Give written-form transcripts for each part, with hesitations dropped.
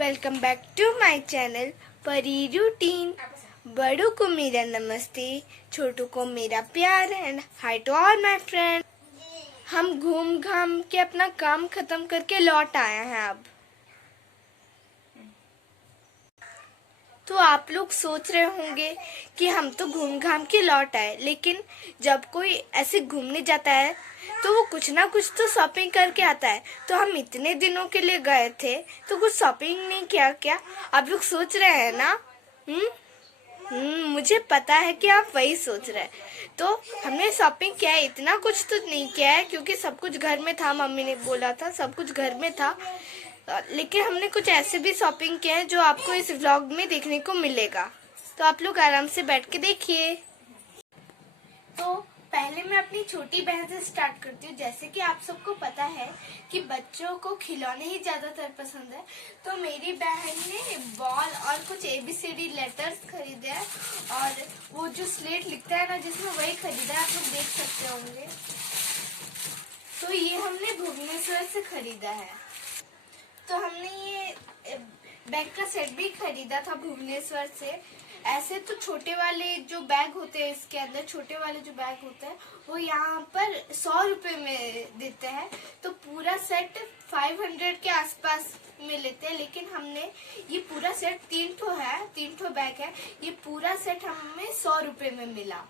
Welcome back to my channel Pari routine. बड़ों को मेरा नमस्ते, छोटों को मेरा प्यार and hi to all my friend. हम घूम घाम के अपना काम खत्म करके लौट आए हैं अब। तो आप लोग सोच रहे होंगे कि हम तो घूम घाम के लौट आए, लेकिन जब कोई ऐसे घूमने जाता है तो वो कुछ ना कुछ तो शॉपिंग करके आता है। तो हम इतने दिनों के लिए गए थे तो कुछ शॉपिंग नहीं किया क्या? आप लोग सोच रहे हैं ना? मुझे पता है कि आप वही सोच रहे हैं। तो हमने शॉपिंग किया है, इतना कुछ तो नहीं किया है क्योंकि सब कुछ घर में था। मम्मी ने बोला था सब कुछ घर में था, लेकिन हमने कुछ ऐसे भी शॉपिंग किए हैं जो आपको इस व्लॉग में देखने को मिलेगा। तो आप लोग आराम से बैठ के देखिए। तो पहले मैं अपनी छोटी बहन से स्टार्ट करती हूँ। जैसे कि आप सबको पता है कि बच्चों को खिलौने ही ज्यादातर पसंद है, तो मेरी बहन ने बॉल और कुछ ABCD लेटर्स खरीदे हैं और वो जो स्लेट लिखता है ना जिसमें, वही खरीदा है। आप लोग देख सकते होंगे। तो ये हमने भुवनेश्वर से खरीदा है। तो हमने ये बैग का सेट भी खरीदा था भुवनेश्वर से। ऐसे तो छोटे वाले जो बैग होते हैं, इसके अंदर छोटे वाले जो बैग होते हैं वो यहाँ पर 100 रुपए में देते हैं। तो पूरा सेट 500 के आसपास में लेते हैं, लेकिन हमने ये पूरा सेट 3 ठो बैग है, ये पूरा सेट हमें 100 रुपए में मिला।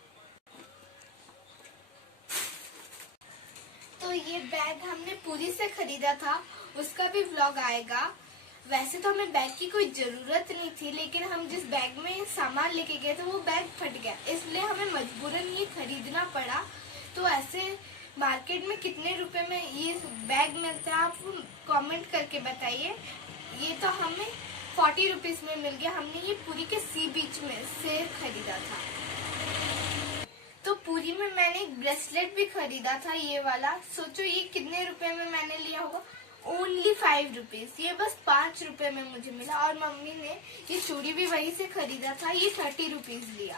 तो ये बैग हमने पूरी से खरीदा था, उसका भी व्लॉग आएगा। वैसे तो हमें बैग की कोई जरूरत नहीं थी, लेकिन हम जिस बैग में सामान लेके गए थे वो बैग फट गया, इसलिए हमें मजबूरन ये खरीदना पड़ा। तो ऐसे मार्केट में कितने रुपए में ये बैग मिलता है आप कमेंट करके बताइए। ये तो हमें 40 रुपीज में मिल गया। हमने ये पुरी के सी बीच में से खरीदा था। तो पुरी में मैंने एक ब्रेसलेट भी खरीदा था, ये वाला। सोचो ये कितने रुपए में मैंने लिया होगा? Only 5 rupees. ये बस 5 रुपए में मुझे मिला। और मम्मी ने ये चूड़ी भी वहीं से खरीदा था, ये 30 रुपीज लिया।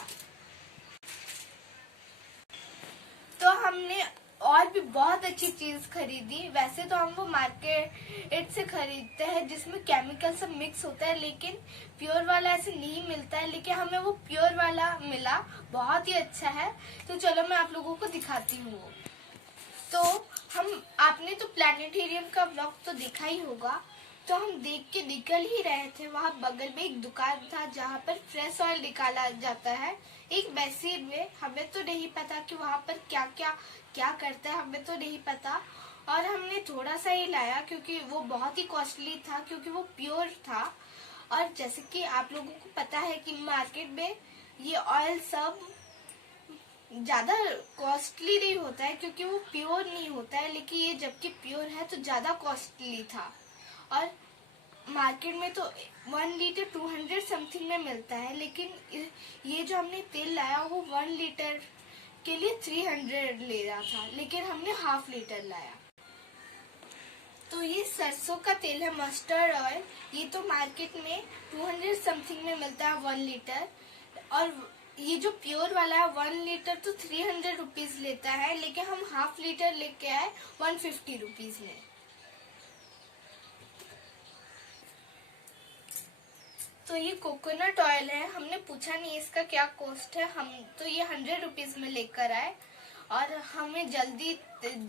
तो हमने और भी बहुत अच्छी चीज खरीदी। वैसे तो हम वो मार्केट से खरीदते हैं जिसमें केमिकल सब मिक्स होता है, लेकिन प्योर वाला ऐसे नहीं मिलता है, लेकिन हमें वो प्योर वाला मिला, बहुत ही अच्छा है। तो चलो मैं आप लोगों को दिखाती हूँ। तो आपने तो प्लानिटेरियम का व्लॉग तो देखा ही होगा। तो हम देख के निकल ही रहे थे, वहाँ बगल में एक दुकान था जहाँ पर फ्रेश ऑयल निकाला जाता है एक बेसिन में। हमें तो नहीं पता कि वहाँ पर क्या करता है, हमें तो नहीं पता। और हमने थोड़ा सा ही लाया क्योंकि वो बहुत ही कॉस्टली था, क्योंकि वो प्योर था। और जैसे कि आप लोगों को पता है कि मार्केट में ये ऑयल सब ज्यादा कॉस्टली नहीं होता है क्योंकि वो प्योर नहीं होता है, लेकिन ये जबकि प्योर है तो ज्यादा कॉस्टली था। और मार्केट में तो 1 लीटर 200 समथिंग में मिलता है, लेकिन ये जो हमने तेल लाया वो 1 लीटर के लिए 300 ले रहा था, लेकिन हमने हाफ लीटर लाया। तो ये सरसों का तेल है, मस्टर्ड ऑयल। ये तो मार्केट में 200 समथिंग में मिलता है 1 लीटर। और ये जो प्योर वाला है 1 लीटर तो 300 रुपीज लेता है, लेकिन हम हाफ लीटर लेके आए 150 रुपीज में। तो ये कोकोनट ऑयल है, हमने पूछा नहीं इसका क्या कॉस्ट है। हम तो ये 100 रुपीज में लेकर आए, और हमें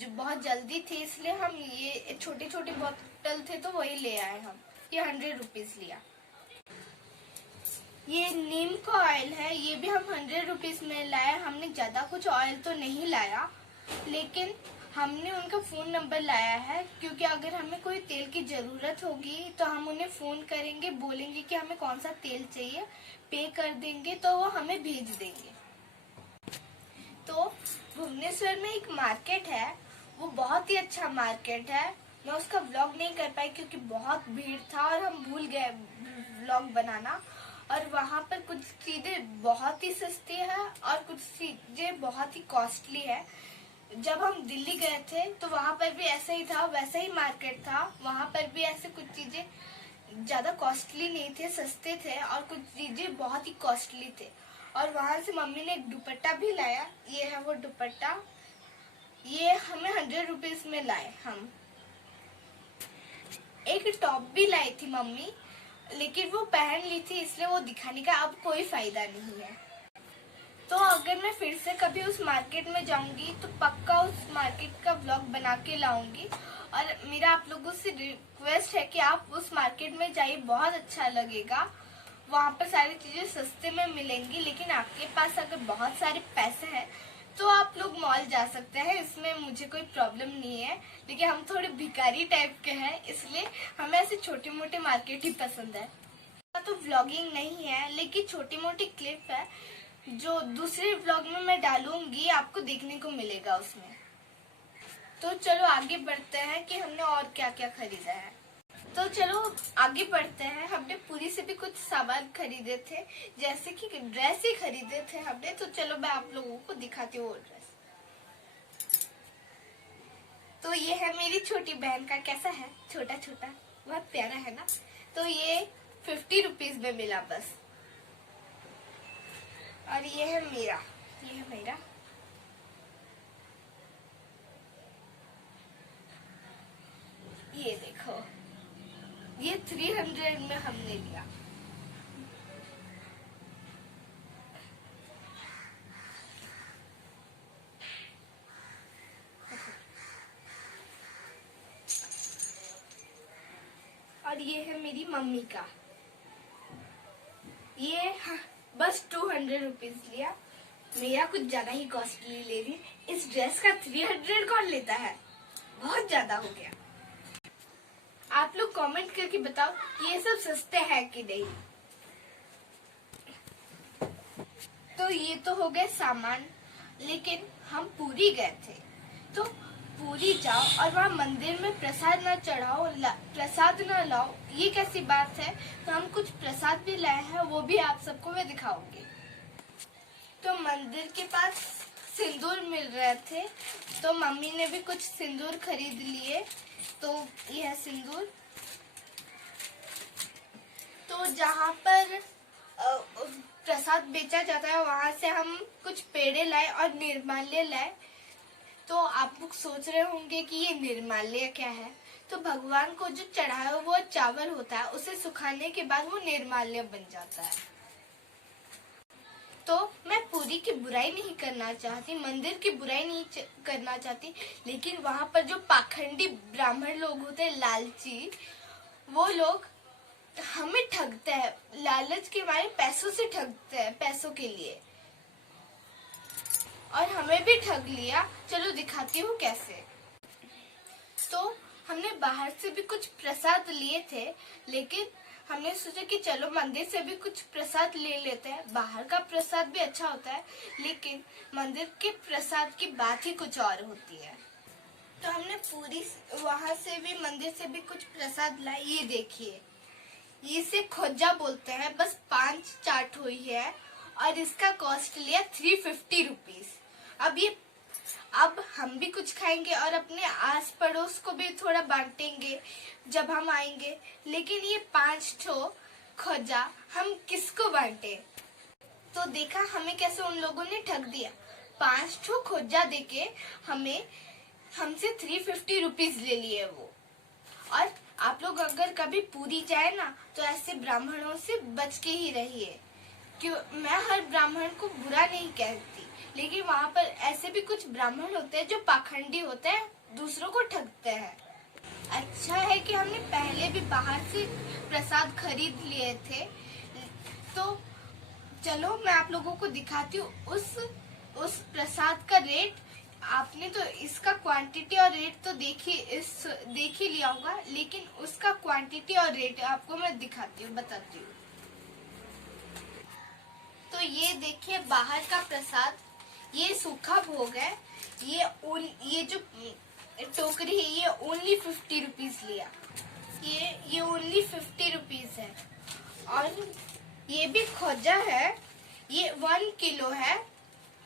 बहुत जल्दी थी, इसलिए हम ये छोटे छोटे बोतल थे तो वही ले आए। हम ये 100 रुपीज लिया। ये नीम का ऑयल है, ये भी हम 100 रुपीज में लाया। हमने ज्यादा कुछ ऑयल तो नहीं लाया, लेकिन हमने उनका फोन नंबर लाया है, क्योंकि अगर हमें कोई तेल की जरूरत होगी तो हम उन्हें फोन करेंगे, बोलेंगे कि हमें कौन सा तेल चाहिए, पे कर देंगे तो वो हमें भेज देंगे। तो भुवनेश्वर में एक मार्केट है, वो बहुत ही अच्छा मार्केट है। मैं उसका व्लॉग नहीं कर पाई क्योंकि बहुत भीड़ था और हम भूल गए व्लॉग बनाना। और वहाँ पर कुछ चीजें बहुत ही सस्ती है और कुछ चीजें बहुत ही कॉस्टली है। जब हम दिल्ली गए थे तो वहाँ पर भी ऐसा ही था, वैसा ही मार्केट था। वहाँ पर भी ऐसे कुछ चीजें ज्यादा कॉस्टली नहीं थे, सस्ते थे, और कुछ चीजें बहुत ही कॉस्टली थे। और वहाँ से मम्मी ने एक दुपट्टा भी लाया, ये है वो दुपट्टा। ये हमें 100 रुपीज में लाए। हम एक टॉप भी लाई थी मम्मी, लेकिन वो पहन ली थी, इसलिए वो दिखाने का अब कोई फायदा नहीं है। तो अगर मैं फिर से कभी उस मार्केट में जाऊंगी तो पक्का उस मार्केट का व्लॉग बना के लाऊंगी। और मेरा आप लोगों से रिक्वेस्ट है कि आप उस मार्केट में जाइए, बहुत अच्छा लगेगा। वहाँ पर सारी चीजें सस्ते में मिलेंगी, लेकिन आपके पास अगर बहुत सारे पैसे हैं तो आप लोग मॉल जा सकते हैं, इसमें मुझे कोई प्रॉब्लम नहीं है। लेकिन हम थोड़े भिखारी टाइप के हैं, इसलिए हमें ऐसे छोटे मोटे मार्केट ही पसंद है। तो व्लॉगिंग नहीं है, लेकिन छोटी मोटी क्लिप है जो दूसरे व्लॉग में मैं डालूंगी, आपको देखने को मिलेगा उसमें। तो चलो आगे बढ़ते हैं कि हमने और क्या क्या खरीदा है। तो चलो आगे बढ़ते हैं। हमने पूरी से भी कुछ सामान खरीदे थे, जैसे कि ड्रेस ही खरीदे थे हमने। तो चलो मैं आप लोगों को दिखाती हूँ वो ड्रेस। तो ये है मेरी छोटी बहन का, कैसा है, छोटा छोटा, बहुत प्यारा है ना। तो ये 50 रुपीज में मिला बस। और ये है मेरा, ये देखो, ये 300 में हमने लिया। और ये है मेरी मम्मी का, ये बस 200 रुपीज लिया। मेरा कुछ ज्यादा ही कॉस्टली ले रही। इस ड्रेस का 300 कौन लेता है, बहुत ज्यादा हो गया। आप लोग कमेंट करके बताओ कि ये सब सस्ते हैं कि नहीं। तो ये तो हो गए सामान, लेकिन हम पूरी गए थे। तो पूरी जाओ और वहाँ मंदिर में प्रसाद न चढ़ाओ, प्रसाद न लाओ, ये कैसी बात है। तो हम कुछ प्रसाद भी लाए हैं, वो भी आप सबको मैं दिखाऊंगी। तो मंदिर के पास सिंदूर मिल रहे थे, तो मम्मी ने भी कुछ सिंदूर खरीद लिए। तो यह है सिंदूर। तो जहाँ पर प्रसाद बेचा जाता है, वहाँ से हम कुछ पेड़े लाए और निर्माल्य लाए। तो आप लोग सोच रहे होंगे कि ये निर्माल्य क्या है। तो भगवान को जो चढ़ाया वो चावल होता है, उसे सुखाने के बाद वो निर्माल्य बन जाता है। तो मैं पूरी की बुराई नहीं करना चाहती, मंदिर की बुराई नहीं करना चाहती, लेकिन वहाँ पर जो पाखंडी ब्राह्मण लोग होते हैं, लालची, वो लोग हमें ठगते हैं, लालच के मारे पैसों से ठगते हैं, पैसों के लिए। और हमें भी ठग लिया। चलो दिखाती हूँ कैसे। तो हमने बाहर से भी कुछ प्रसाद लिए थे, लेकिन हमने सोचा कि चलो मंदिर से भी कुछ प्रसाद ले लेते हैं। बाहर का प्रसाद भी अच्छा होता है, लेकिन मंदिर के प्रसाद की बात ही कुछ और होती है। तो हमने पूरी वहां से भी, मंदिर से भी कुछ प्रसाद लाए। ये देखिए, इसे खोजा बोलते हैं, बस 5 चाट हुई है और इसका कॉस्ट लिया 350 रुपीज। अब हम भी कुछ खाएंगे और अपने आस पड़ोस को भी थोड़ा बांटेंगे जब हम आएंगे। लेकिन ये 5 ठो खोजा हम किसको बांटे। तो देखा हमें कैसे उन लोगों ने ठग दिया। 5 ठो खोजा देके हमसे 350 रुपीज ले लिए वो। और आप लोग अगर कभी पूरी जाए ना, तो ऐसे ब्राह्मणों से बच के ही रहिए। क्यों, मैं हर ब्राह्मण को बुरा नहीं कहती, लेकिन वहाँ पर ऐसे भी कुछ ब्राह्मण होते हैं जो पाखंडी होते हैं, दूसरों को ठगते हैं। अच्छा है कि हमने पहले भी बाहर से प्रसाद खरीद लिए थे। तो चलो मैं आप लोगों को दिखाती हूँ उस प्रसाद का रेट। आपने तो इसका क्वांटिटी और रेट तो देख ही लिया होगा, लेकिन उसका क्वांटिटी और रेट आपको मैं दिखाती हूँ, बताती हूँ। तो ये देखिए बाहर का प्रसाद, ये सूखा भोग है। ये जो टोकरी है, ये ओनली 50 रुपीज लिया। ये ओनली 50 रुपीज है। और ये भी खोजा है, ये 1 किलो है,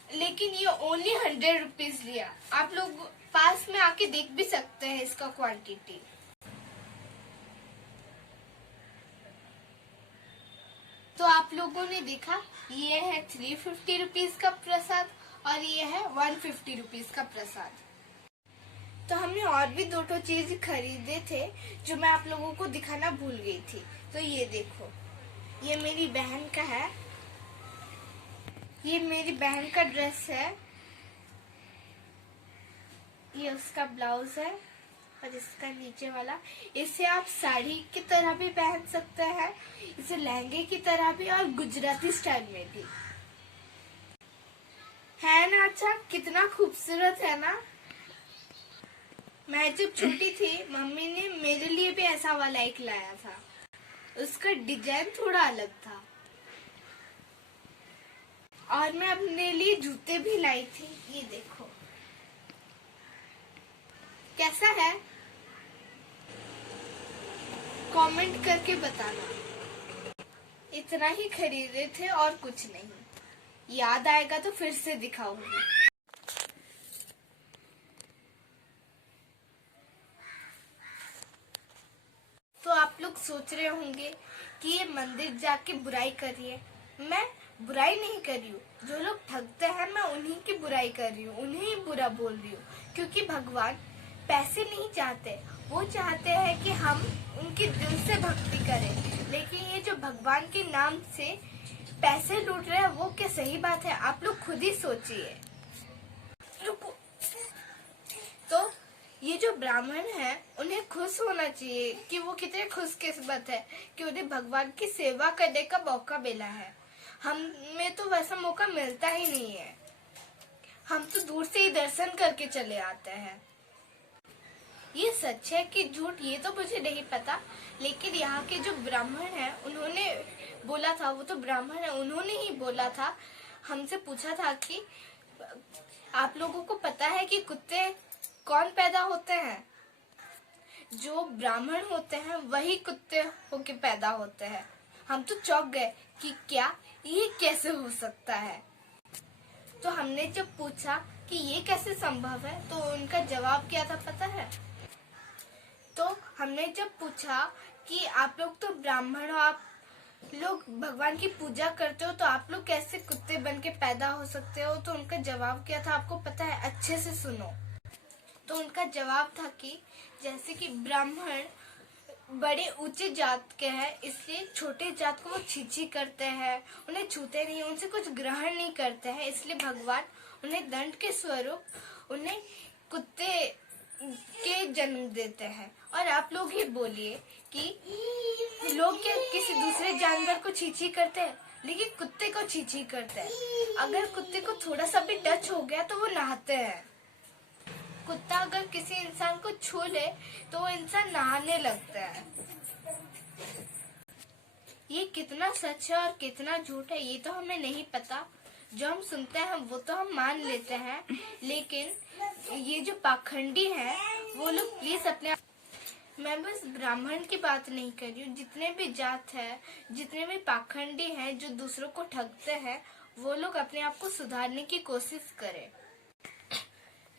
लेकिन ये ओनली 100 रुपीज लिया। आप लोग पास में आके देख भी सकते हैं इसका क्वांटिटी। तो आप लोगों ने देखा, ये है 350 रुपीज का प्रसाद और ये है 150 रुपीज का प्रसाद। तो हमने और भी 2 चीज खरीदे थे जो मैं आप लोगों को दिखाना भूल गई थी। तो ये देखो, ये मेरी बहन का है, ये मेरी बहन का ड्रेस है, ये उसका ब्लाउज है और इसका नीचे वाला। इसे आप साड़ी की तरह भी पहन सकते हैं, इसे लहंगे की तरह भी, और गुजराती स्टाइल में भी है ना। अच्छा, कितना खूबसूरत है ना। मैं जब छोटी थी मम्मी ने मेरे लिए भी ऐसा वाला एक लाया था, उसका डिजाइन थोड़ा अलग था। और मैं अपने लिए जूते भी लाई थी, ये देखो कैसा है, कमेंट करके बताना। इतना ही खरीदे थे और कुछ नहीं, याद आएगा तो फिर से दिखाऊंगी। तो आप लोग सोच रहे होंगे कि ये मंदिर जाके बुराई कर रही है। मैं बुराई नहीं कर रही हूँ, जो लोग ठगते हैं मैं उन्हीं की बुराई कर रही हूँ, उन्हें ही बुरा बोल रही हूँ। क्योंकि भगवान पैसे नहीं चाहते, वो चाहते हैं कि हम उनके दिल से भक्ति करें। लेकिन ये जो भगवान के नाम से पैसे लूट रहे हैं वो क्या सही बात है? आप लोग खुद ही सोचिए। तो ये जो ब्राह्मण है उन्हें खुश होना चाहिए कि वो कितने खुशकिस्मत है कि उन्हें भगवान की सेवा करने का मौका मिला है। हमें तो वैसा मौका मिलता ही नहीं है, हम तो दूर से ही दर्शन करके चले आते हैं। ये सच है कि झूठ ये तो मुझे नहीं पता, लेकिन यहाँ के जो ब्राह्मण हैं उन्होंने बोला था, वो तो ब्राह्मण है, उन्होंने ही बोला था, हमसे पूछा था कि आप लोगों को पता है कि कुत्ते कौन पैदा होते हैं? जो ब्राह्मण होते हैं वही कुत्ते होके पैदा होते हैं। हम तो चौंक गए कि क्या ये कैसे हो सकता है। तो हमने जब पूछा कि ये कैसे संभव है तो उनका जवाब क्या था पता है? तो हमने जब पूछा कि आप लोग तो ब्राह्मण हो, आप लोग भगवान की पूजा करते हो, तो आप लोग कैसे कुत्ते बन के पैदा हो सकते हो? तो उनका जवाब क्या था आपको पता है? अच्छे से सुनो। तो उनका जवाब था कि जैसे कि ब्राह्मण बड़े ऊंचे जात के हैं, इसलिए छोटे जात को वो छी करते हैं, उन्हें छूते नहीं, उनसे कुछ ग्रहण नहीं करते हैं, इसलिए भगवान उन्हें दंड के स्वरूप उन्हें कुत्ते के जन्म देते हैं। और आप लोग ही बोलिए कि लोग क्या किसी दूसरे जानवर को छी करते हैं, लेकिन कुत्ते को छी करते हैं। अगर कुत्ते को थोड़ा सा भी टच हो गया तो वो नहाते हैं। कुत्ता अगर किसी इंसान को छू ले तो वो इंसान नहाने लगता है। ये कितना सच है और कितना झूठ है ये तो हमें नहीं पता। जो हम सुनते हैं वो तो हम मान लेते हैं, लेकिन ये जो पाखंडी है वो लोग प्लीज अपने, मैं बस ब्राह्मण की बात नहीं कर रही हूँ, जितने भी जात है, जितने भी पाखंडी हैं जो दूसरों को ठगते हैं, वो लोग अपने आप को सुधारने की कोशिश करें।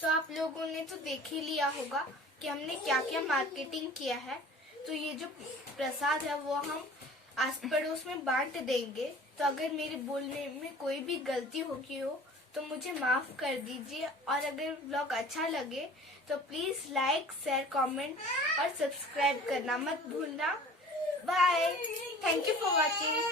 तो आप लोगों ने तो देख ही लिया होगा कि हमने क्या क्या मार्केटिंग किया है। तो ये जो प्रसाद है वो हम आस पड़ोस में बांट देंगे। तो अगर मेरे बोलने में कोई भी गलती होगी हो तो मुझे माफ कर दीजिए। और अगर व्लॉग अच्छा लगे तो प्लीज लाइक, शेयर, कमेंट और सब्सक्राइब करना मत भूलना। Bye, thank you for watching.